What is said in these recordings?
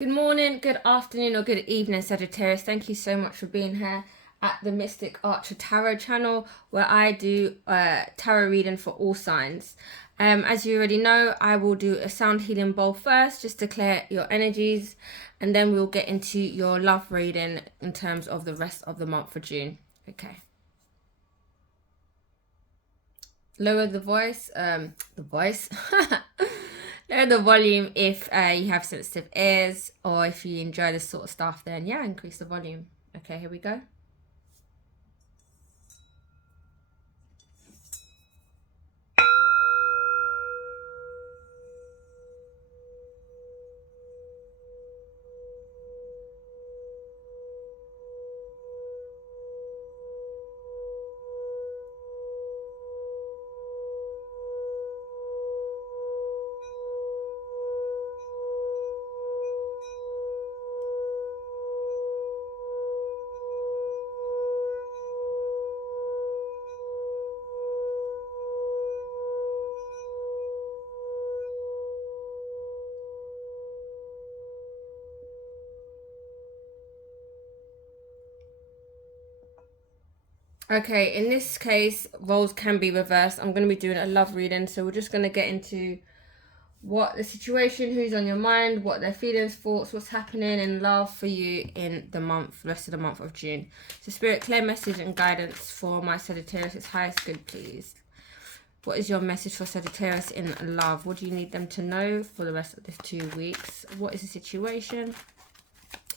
Good morning, good afternoon, or good evening, Sagittarius. Thank you so much for being here at the Mystic Archer Tarot channel, where I do tarot reading for all signs. As you already know, I will do a sound healing bowl first, just to clear your energies, and then we'll get into your love reading in terms of the rest of the month for June. Okay. Lower the voice. Lower the volume if you have sensitive ears, or if you enjoy this sort of stuff, then yeah, increase the volume. Okay, here we go. Okay, in this case, roles can be reversed. I'm going to be doing a love reading, so we're just going to get into what the situation, who's on your mind, what their feelings, thoughts, what's happening in love for you in the rest of the month of June. So Spirit, clear message and guidance for my Sagittarius, its highest good, please. What is your message for Sagittarius in love? What do you need them to know for the rest of this 2 weeks? What is the situation?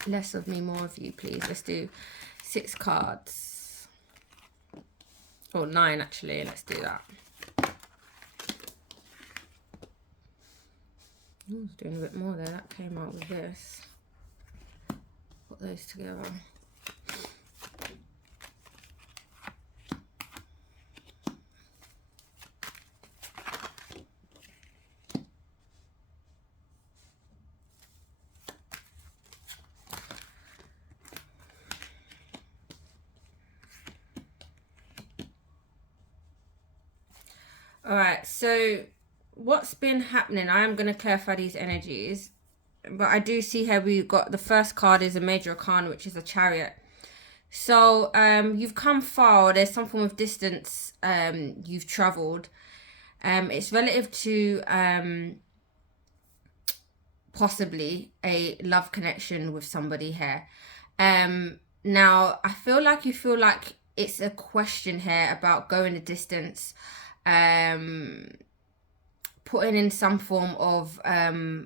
Less of me, more of you, please. Let's do 6 cards. Or 9, actually. Let's do that. I was doing a bit more there. That came out with this. Put those together. Alright, so what's been happening, I am going to clarify these energies, but I do see here we've got the first card is a major arcana, which is a chariot. So you've come far, there's some form of distance you've traveled. It's relative to possibly a love connection with somebody here. Now I feel like it's a question here about going the distance, putting in some form of I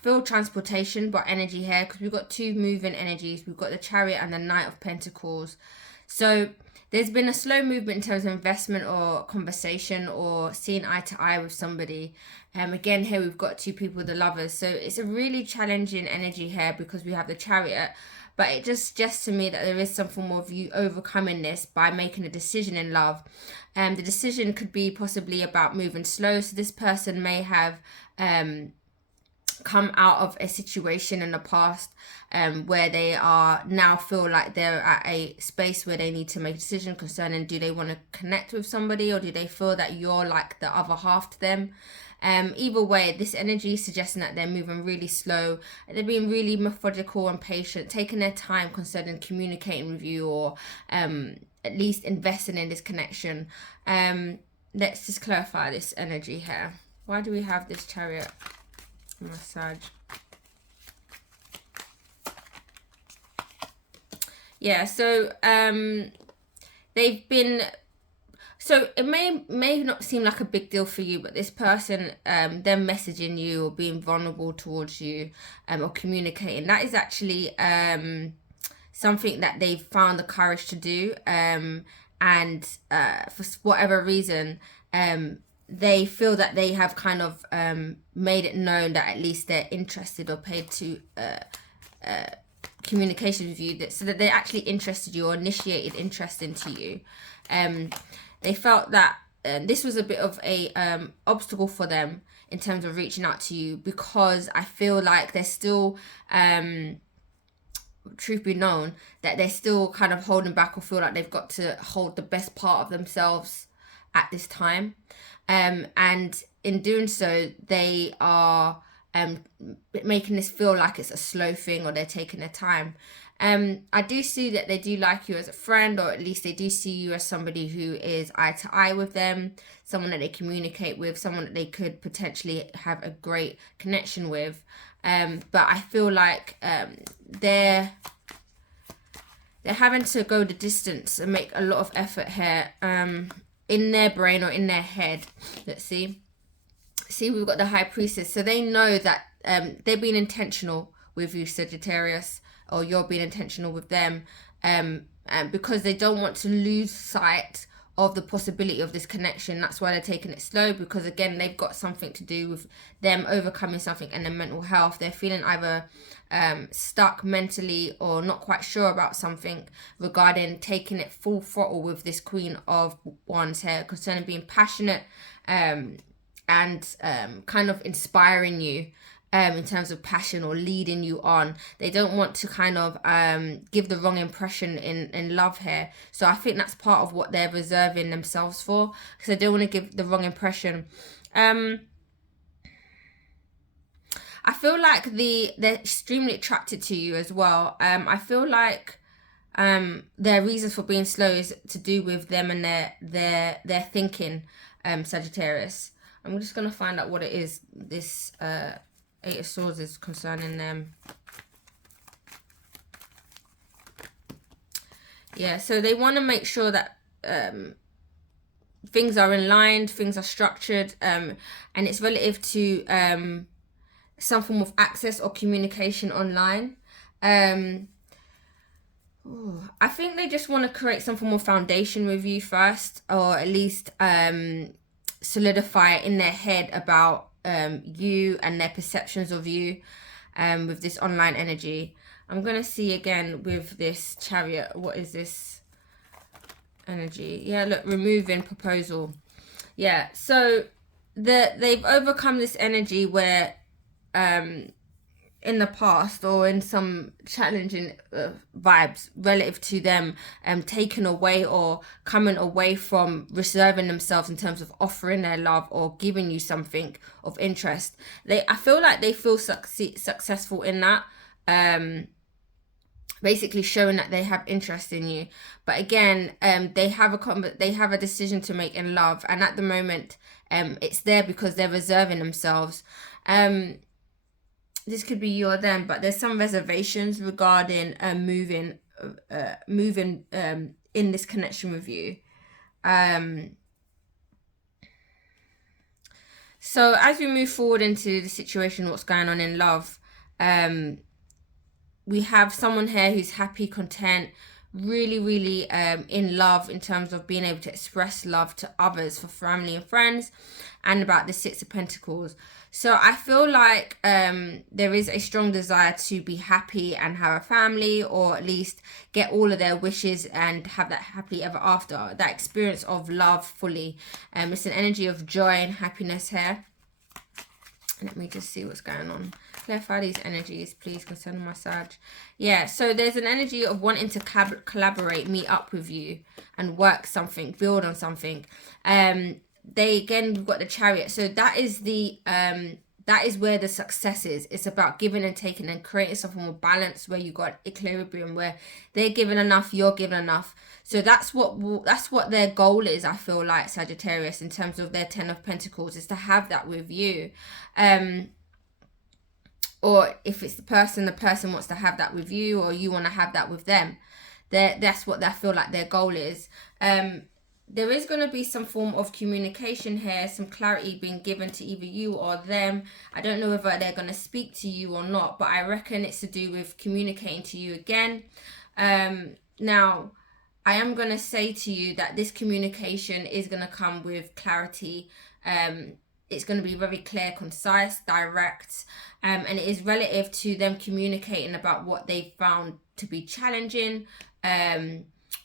feel transportation, but energy here, because we've got 2 moving energies. We've got the chariot and the Knight of Pentacles. So there's been a slow movement in terms of investment or conversation or seeing eye to eye with somebody. Again, here we've got 2 people, the lovers. So it's a really challenging energy here because we have the chariot. But it just suggests to me that there is some form of you overcoming this by making a decision in love. The decision could be possibly about moving slow. So this person may have come out of a situation in the past where they are now feel like they're at a space where they need to make a decision concerning, do they want to connect with somebody, or do they feel that you're like the other half to them. Either way, this energy is suggesting that they're moving really slow. They're being really methodical and patient, taking their time concerning communicating with you, or at least investing in this connection. Let's just clarify this energy here. Why do we have this chariot? Massage. Yeah, so they've been, so it may not seem like a big deal for you, but this person, them messaging you or being vulnerable towards you, or communicating, that is actually something that they've found the courage to do, and for whatever reason, they feel that they have kind of made it known that at least they're interested or paid to communication with you, so that they actually interested you or initiated interest into you. They felt that this was a bit of a obstacle for them in terms of reaching out to you, because I feel like they're still, truth be known, that they're still kind of holding back, or feel like they've got to hold the best part of themselves at this time. And in doing so, they are making this feel like it's a slow thing or they're taking their time. I do see that they do like you as a friend, or at least they do see you as somebody who is eye to eye with them, someone that they communicate with, someone that they could potentially have a great connection with. But I feel like they're having to go the distance and make a lot of effort here in their brain or in their head. Let's see, we've got the High Priestess. So they know that they're being intentional with you, Sagittarius, or you're being intentional with them, because they don't want to lose sight of the possibility of this connection. That's why they're taking it slow, because again, they've got something to do with them overcoming something and their mental health. They're feeling either stuck mentally or not quite sure about something regarding taking it full throttle with this Queen of Wands here, concerning being passionate and kind of inspiring you in terms of passion or leading you on. They don't want to kind of give the wrong impression in love here. So I think that's part of what they're reserving themselves for, because they don't want to give the wrong impression. I feel like they're extremely attracted to you as well. I feel like their reasons for being slow is to do with them and their thinking, Sagittarius. I'm just going to find out what it is this Eight of Swords is concerning them. Yeah, so they want to make sure that things are in line, things are structured, and it's relative to some form of access or communication online. I think they just want to create some form of foundation with you first, or at least solidify it in their head about you and their perceptions of you with this online energy. I'm going to see again with this Chariot, what is this energy? Yeah, look, removing proposal. Yeah, so they've overcome this energy where in the past or in some challenging vibes relative to them taken away or coming away from reserving themselves in terms of offering their love or giving you something of interest. I feel like they feel successful in that, basically showing that they have interest in you. But again, they have a decision to make in love, and at the moment it's there because they're reserving themselves. This could be you or them, but there's some reservations regarding moving in this connection with you. So as we move forward into the situation, what's going on in love, we have someone here who's happy, content, really in love in terms of being able to express love to others, for family and friends, and about the Six of Pentacles. So I feel like there is a strong desire to be happy and have a family, or at least get all of their wishes and have that happily ever after, that experience of love fully. It's an energy of joy and happiness here. Let me just see what's going on. Clarify these energies, please, concerning my Sag. Yeah, so there's an energy of wanting to collaborate, meet up with you and work something, build on something. We've got the Chariot. So that is where the success is. It's about giving and taking and creating some form of balance where you got equilibrium, where they're giving enough, you're giving enough. So that's what their goal is, I feel like, Sagittarius, in terms of their Ten of Pentacles, is to have that with you. Or if it's the person wants to have that with you, or you want to have that with them. That's what I feel like their goal is. There is going to be some form of communication here, some clarity being given to either you or them. I don't know whether they're going to speak to you or not, but I reckon it's to do with communicating to you again. Now, I am going to say to you that this communication is going to come with clarity. It's going to be very clear, concise, direct, and it is relative to them communicating about what they found to be challenging,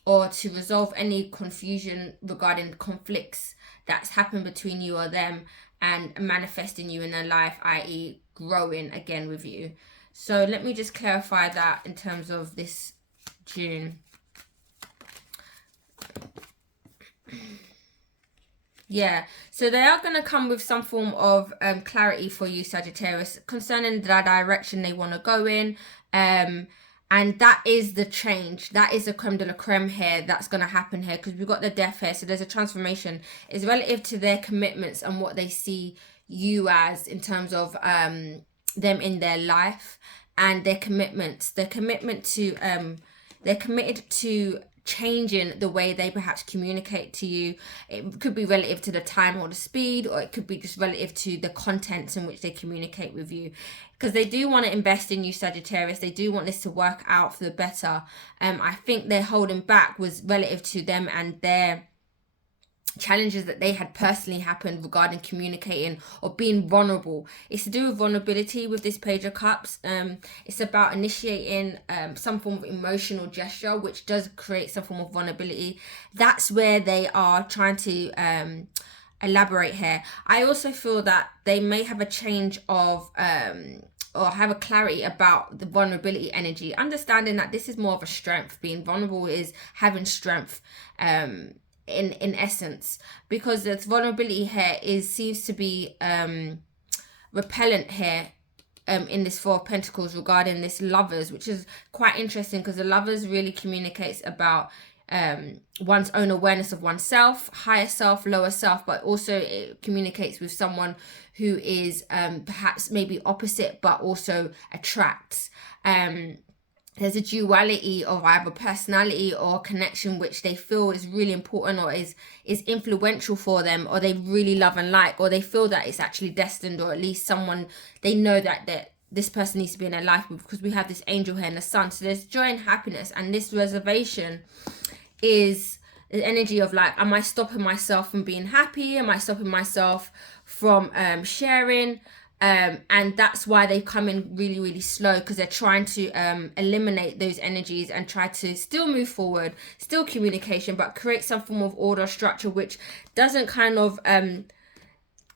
or to resolve any confusion regarding conflicts that's happened between you or them, and manifesting you in their life, i.e. growing again with you. So let me just clarify that in terms of this June. Yeah, so they are going to come with some form of clarity for you, Sagittarius, concerning the direction they want to go in. And that is the change. That is the creme de la creme here that's going to happen here, because we've got the death here. So there's a transformation. It's relative to their commitments and what they see you as in terms of them in their life and their commitments. Their commitment to they're committed to changing the way they perhaps communicate to you. It could be relative to the time or the speed, or it could be just relative to the contents in which they communicate with you, because they do want to invest in you, Sagittarius. They do want this to work out for the better. I think they're holding back was relative to them and their challenges that they had personally happened regarding communicating or being vulnerable. It's to do with vulnerability with this Page of Cups. It's about initiating some form of emotional gesture, which does create some form of vulnerability. That's where they are trying to elaborate here. I also feel that they may have a change of or have a clarity about the vulnerability energy, understanding that this is more of a strength. Being vulnerable is having strength. In essence, because the vulnerability here seems to be repellent here in this Four of Pentacles regarding this Lovers, which is quite interesting, because the Lovers really communicates about one's own awareness of oneself, higher self, lower self, but also it communicates with someone who is perhaps maybe opposite but also attracts. There's a duality of either personality or connection which they feel is really important or is influential for them, or they really love and like, or they feel that it's actually destined, or at least someone they know that this person needs to be in their life with, because we have this angel here in the sun. So there's joy and happiness, and this reservation is the energy of like, am I stopping myself from being happy? Am I stopping myself from sharing? And that's why they come in really, really slow, because they're trying to eliminate those energies and try to still move forward, still communication, but create some form of order, structure, which doesn't kind of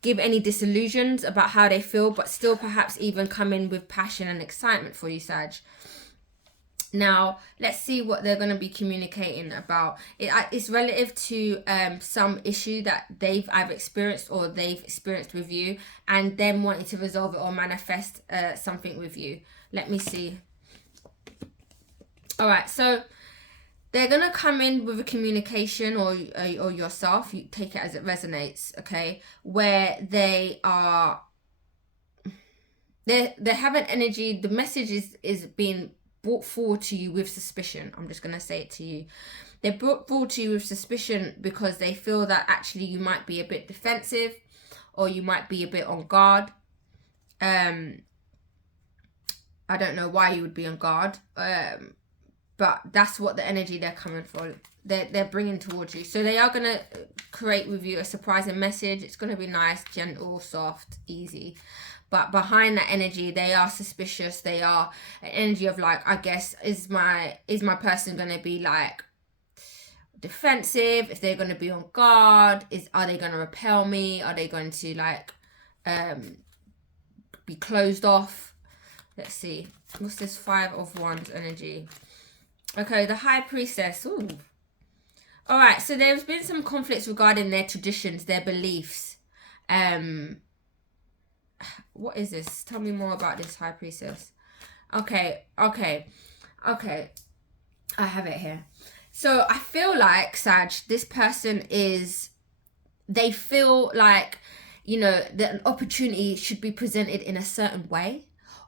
give any disillusions about how they feel, but still perhaps even come in with passion and excitement for you, Sag. Now, let's see what they're going to be communicating about. It's relative to some issue that they've either experienced or they've experienced with you, and them wanting to resolve it or manifest something with you. Let me see. All right, so they're going to come in with a communication, or yourself, you take it as it resonates, okay, where they are, they have an energy, the message is being brought forward to you with suspicion. I'm just going to say it to you. They're brought forward to you with suspicion because they feel that actually you might be a bit defensive, or you might be a bit on guard. I don't know why you would be on guard, but that's what the energy they're coming for. They're bringing towards you. So they are going to create with you a surprising message. It's going to be nice, gentle, soft, easy. But behind that energy, they are suspicious. They are an energy of like, I guess, is my person going to be like defensive? If they're going to be on guard, are they going to repel me? Are they going to like be closed off? Let's see. What's this Five of Wands energy? Okay, the High Priestess. Ooh. All right, so there's been some conflicts regarding their traditions, their beliefs. What is this? Tell me more about this High Priestess. Okay. I have it here. So I feel like, Sag, this person they feel like, that an opportunity should be presented in a certain way,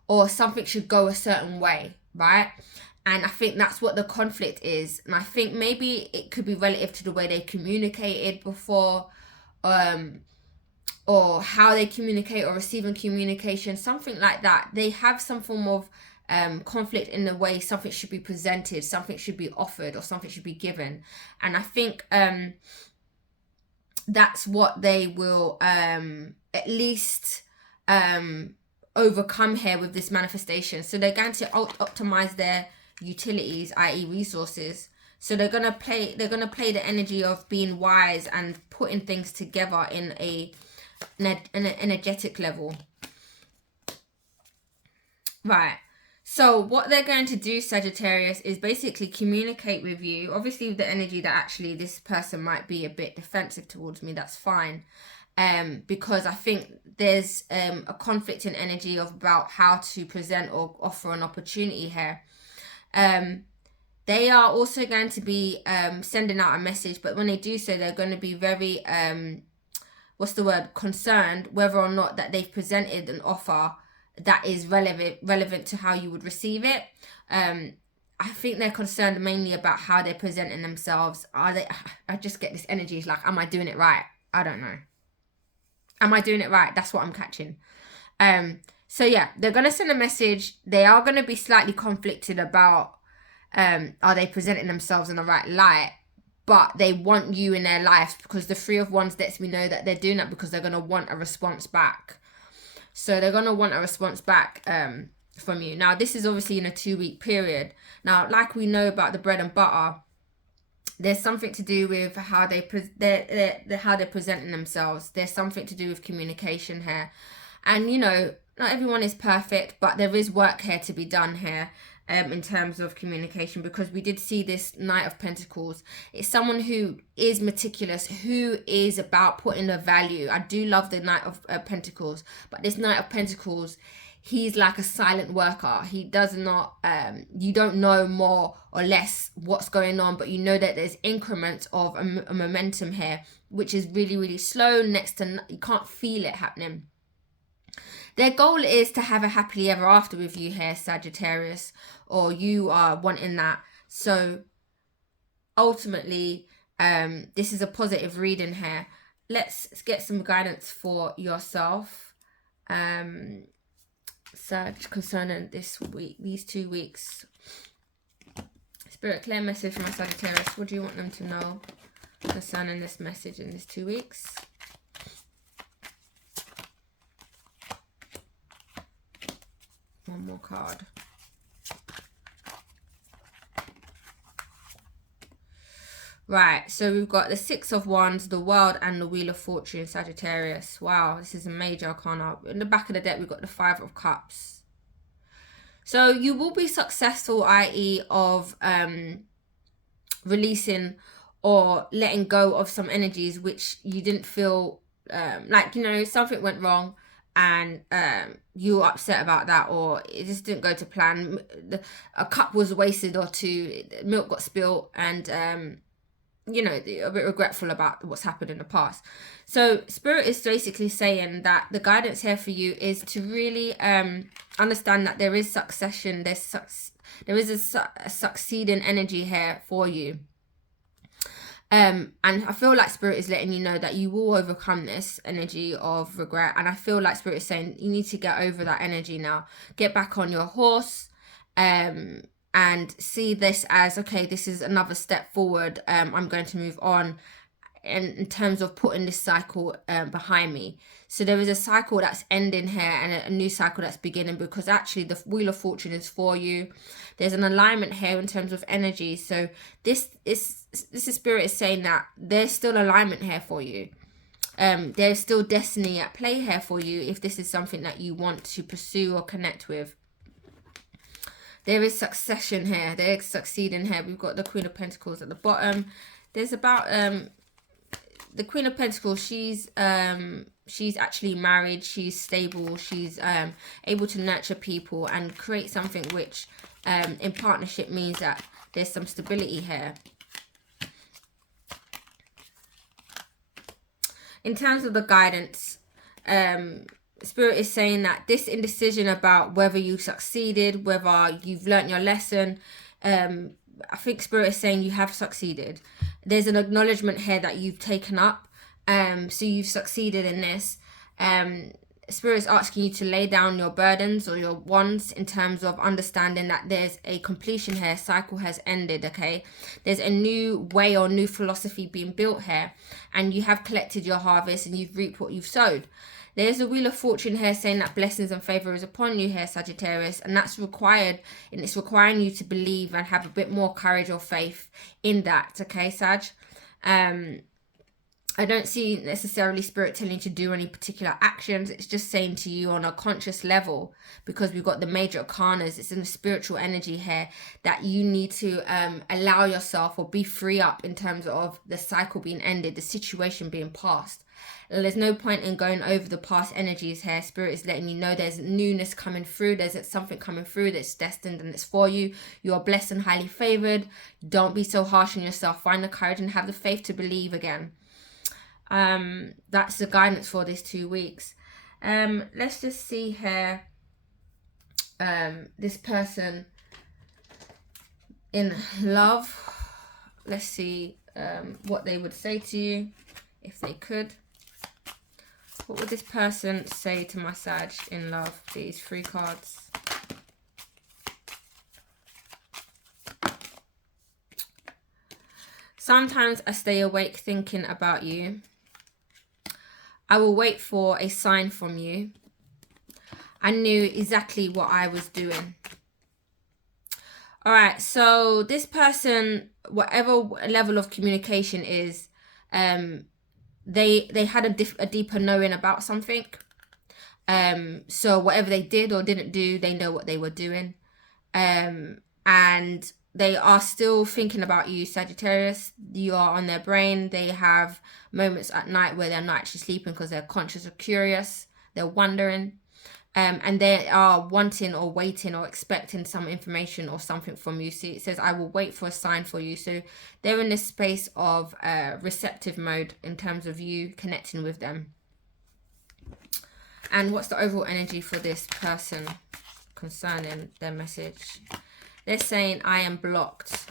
or something should go a certain way, right? And I think that's what the conflict is. And I think maybe it could be relative to the way they communicated before, or how they communicate, or receiving communication, something like that. They have some form of conflict in the way something should be presented, something should be offered, or something should be given. And I think that's what they will at least overcome here with this manifestation. So they're going to optimize their utilities, i.e. resources. So they're gonna play the energy of being wise and putting things together in an energetic level. Right. So what they're going to do, Sagittarius, is basically communicate with you. Obviously, with the energy that actually this person might be a bit defensive towards me, that's fine. Because I think there's a conflict in energy of about how to present or offer an opportunity here. They are also going to be sending out a message, but when they do so, they're going to be very concerned whether or not that they've presented an offer that is relevant to how you would receive it. I think they're concerned mainly about how they're presenting themselves. I just get this energy, it's like, am I doing it right? I don't know. Am I doing it right? That's what I'm catching. So yeah, they're going to send a message. They are going to be slightly conflicted about are they presenting themselves in the right light, but they want you in their life, because the Three of Wands lets me know that they're doing that because they're going to want a response back. So they're going to want a response back from you. Now, this is obviously in a 2-week period. Now, like we know about the bread and butter, there's something to do with how how they're presenting themselves. There's something to do with communication here. And, you know, not everyone is perfect, but there is work here to be done here. In terms of communication, because we did see this Knight of Pentacles. It's someone who is meticulous, who is about putting a value. I do love the Knight of Pentacles, but this Knight of Pentacles, he's like a silent worker. He does not, you don't know more or less what's going on, but you know that there's increments of a momentum here, which is really, really slow, next to, you can't feel it happening. Their goal is to have a happily ever after with you here, Sagittarius, or you are wanting that. So ultimately, this is a positive reading here. Let's get some guidance for yourself, Sag, concerning this week, these 2 weeks. Spirit, clear message for my Sagittarius. What do you want them to know concerning this message in these 2 weeks? One more card. Right, so we've got the Six of Wands, the World, and the Wheel of Fortune, Sagittarius. Wow, this is a major arcana. In the back of the deck, we've got the Five of Cups. So you will be successful, i.e. of releasing or letting go of some energies which you didn't feel like, you know, something went wrong and you were upset about that, or it just didn't go to plan. A cup was wasted, or two, milk got spilled, and you know, a bit regretful about what's happened in the past. So Spirit is basically saying that the guidance here for you is to really understand that there is succession, there is a succeeding energy here for you. And I feel like Spirit is letting you know that you will overcome this energy of regret. And I feel like Spirit is saying you need to get over that energy now. Get back on your horse and see this as, okay, this is another step forward. I'm going to move on in terms of putting this cycle behind me. So there is a cycle that's ending here and a new cycle that's beginning, because actually the Wheel of Fortune is for you. There's an alignment here in terms of energy. So this is Spirit is saying that there's still alignment here for you. There's still destiny at play here for you if this is something that you want to pursue or connect with. There is succession here. There is succeeding here. We've got the Queen of Pentacles at the bottom. There's about the Queen of Pentacles. She's actually married. She's stable. She's able to nurture people and create something which in partnership means that there's some stability here. In terms of the guidance, Spirit is saying that this indecision about whether you succeeded, whether you've learnt your lesson, I think Spirit is saying you have succeeded. There's an acknowledgement here that you've taken up. So you've succeeded in this. Spirit is asking you to lay down your burdens or your wands in terms of understanding that there's a completion here. Cycle has ended, okay? There's a new way or new philosophy being built here. And you have collected your harvest and you've reaped what you've sowed. There's a Wheel of Fortune here saying that blessings and favor is upon you here, Sagittarius, and that's required, and it's requiring you to believe and have a bit more courage or faith in that, okay, Sag? I don't see necessarily spirit telling you to do any particular actions. It's just saying to you on a conscious level, because we've got the major arcanas, it's in the spiritual energy here, that you need to allow yourself or be free up in terms of the cycle being ended, the situation being passed. There's no point in going over the past energies here. Spirit is letting you know there's newness coming through. There's something coming through that's destined and it's for you. You are blessed and highly favored. Don't be so harsh on yourself. Find the courage and have the faith to believe again. That's the guidance for this 2 weeks. Let's just see here. This person in love. Let's see what they would say to you if they could. What would this person say to my Sag in love, please? 3 cards. Sometimes I stay awake thinking about you. I will wait for a sign from you. I knew exactly what I was doing. All right, so this person, whatever level of communication is, they had a deeper knowing about something. So whatever they did or didn't do, they know what they were doing. And they are still thinking about you, Sagittarius. You are on their brain. They have moments at night where they're not actually sleeping because they're conscious or curious. They're wondering. And they are wanting or waiting or expecting some information or something from you. See, it says, I will wait for a sign for you. So they're in this space of receptive mode in terms of you connecting with them. And what's the overall energy for this person concerning their message? They're saying, I am blocked.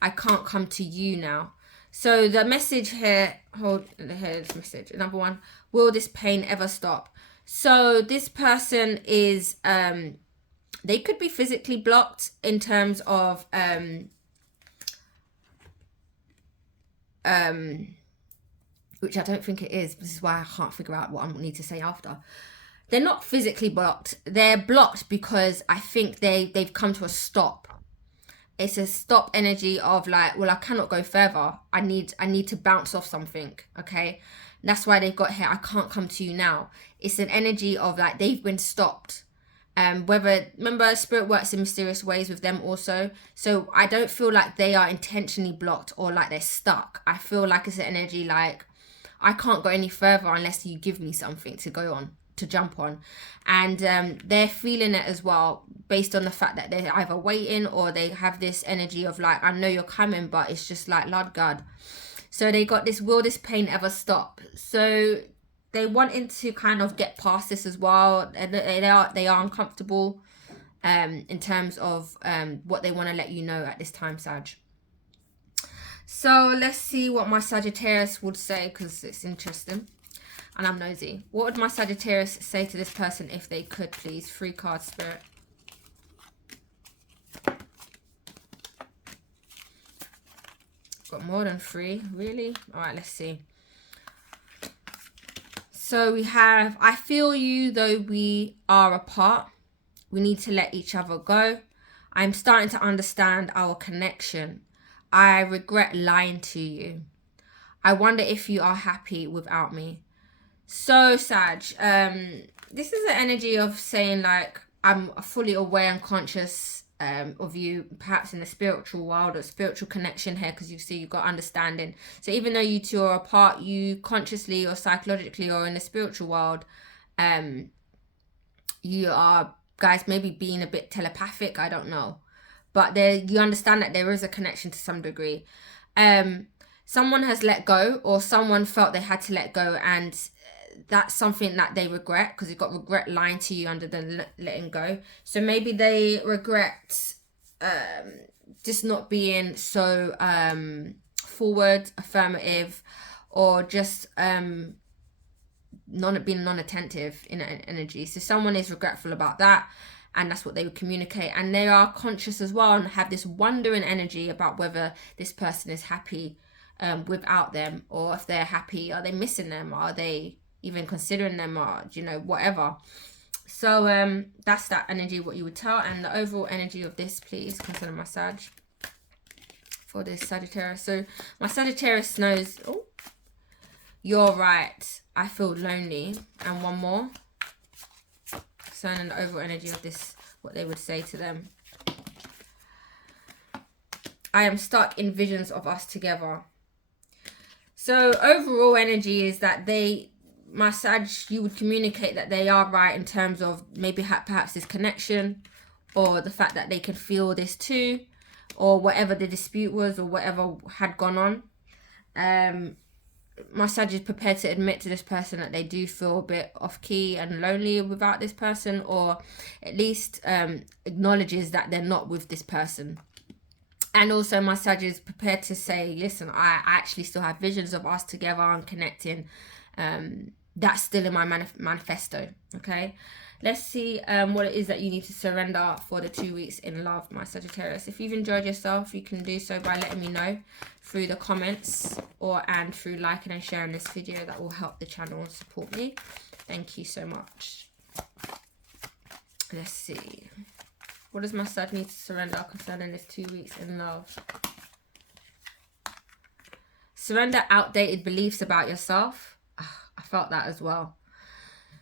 I can't come to you now. So the message here, here's the message. Number 1, will this pain ever stop? So this person is, they could be physically blocked in terms of, which I don't think it is. This is why I can't figure out what I need to say after. They're not physically blocked. They're blocked because I think they've come to a stop. It's a stop energy of like, well, I cannot go further. I need to bounce off something, okay? And that's why they've got here, I can't come to you now. It's an energy of like, they've been stopped. Remember, spirit works in mysterious ways with them also. So I don't feel like they are intentionally blocked or like they're stuck. I feel like it's an energy like, I can't go any further unless you give me something to go on, to jump on. And they're feeling it as well, based on the fact that they're either waiting or they have this energy of like, I know you're coming, but it's just like, Lord God. So they got this, will this pain ever stop? So they wanting to kind of get past this as well. They are uncomfortable in terms of what they want to let you know at this time, Sag. So let's see what my Sagittarius would say, because it's interesting and I'm nosy. What would my Sagittarius say to this person if they could, please? 3 cards, Spirit. Got more than 3, really? All right, let's see. So we have, I feel you, though we are apart. We need to let each other go. I'm starting to understand our connection. I regret lying to you. I wonder if you are happy without me. So, Sag, this is the energy of saying like, I'm fully aware and conscious of you, perhaps in the spiritual world or spiritual connection here, because you see you've got understanding. So even though you two are apart, you consciously or psychologically or in the spiritual world, you are, guys, maybe being a bit telepathic, I don't know. But you understand that there is a connection to some degree. Someone has let go, or someone felt they had to let go, and that's something that they regret, because you've got regret lying to you under the letting go. So maybe they regret just not being so forward, affirmative, or just being non-attentive in energy. So someone is regretful about that, and that's what they would communicate. And they are conscious as well and have this wondering energy about whether this person is happy without them, or if they're happy, are they missing them, are they even considering them, or whatever. So that's that energy, what you would tell. And the overall energy of this, please consider my Sag for for this Sagittarius. So my Sagittarius knows, oh, you're right, I feel lonely. And one more, concerning the overall energy of this, what they would say to them. I am stuck in visions of us together. So overall energy is that my Sag, you would communicate that they are right in terms of maybe perhaps this connection, or the fact that they can feel this too, or whatever the dispute was, or whatever had gone on. My Sag is prepared to admit to this person that they do feel a bit off key and lonely without this person, or at least acknowledges that they're not with this person. And also my Sag is prepared to say, listen, I actually still have visions of us together and connecting. That's still in my manifesto. Okay, let's see what it is that you need to surrender for the 2 weeks in love, my Sagittarius. If you've enjoyed yourself, you can do so by letting me know through the comments and through liking and sharing this video. That will help the channel and support me. Thank you so much. Let's see. What does my Sag need to surrender concerning this 2 weeks in love? Surrender outdated beliefs about yourself. I felt that as well.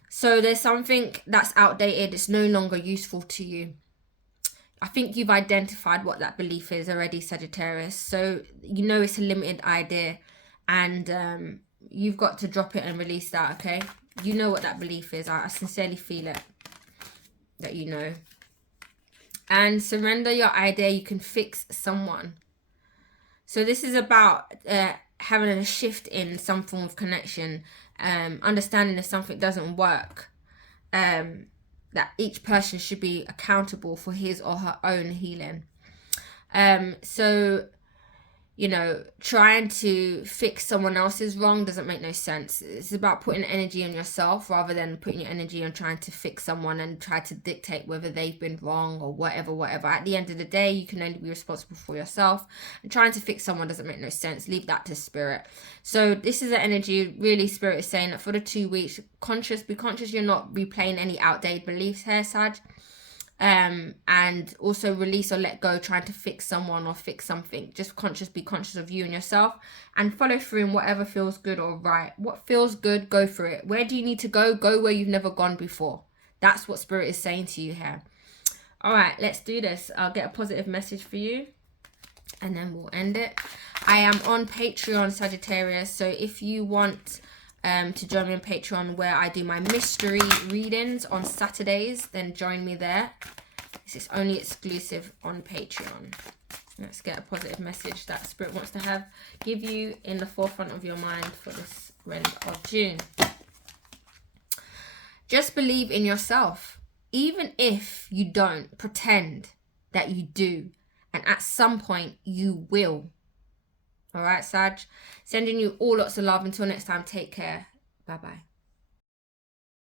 So there's something that's outdated. It's no longer useful to you. I think you've identified what that belief is already, Sagittarius. So you know it's a limited idea. And you've got to drop it and release that, okay? You know what that belief is. I sincerely feel it. That you know. And surrender your idea you can fix someone. So this is about having a shift in some form of connection, understanding if something doesn't work, that each person should be accountable for his or her own healing. So, you know, trying to fix someone else's wrong doesn't make no sense. It's about putting energy on yourself rather than putting your energy on trying to fix someone and try to dictate whether they've been wrong or whatever. At the end of the day, you can only be responsible for yourself, and trying to fix someone doesn't make no sense. Leave that to spirit. So this is the energy, really, spirit is saying that for the 2 weeks, be conscious you're not replaying any outdated beliefs here, Sag. And also release or let go trying to fix someone or fix something. Just be conscious of you and yourself, and follow through in whatever feels good or right. What feels good, go for it. Where do you need to go where you've never gone before. That's what spirit is saying to you here. All right, let's do this. I'll get a positive message for you and then we'll end it. I am on Patreon, Sagittarius, so if you want to join me on Patreon, where I do my mystery readings on Saturdays, then join me there. This is only exclusive on Patreon. Let's get a positive message that spirit wants to give you in the forefront of your mind for this end of June. Just believe in yourself. Even if you don't, pretend that you do. And at some point you will. All right, Sag. Sending you all lots of love. Until next time, take care. Bye-bye.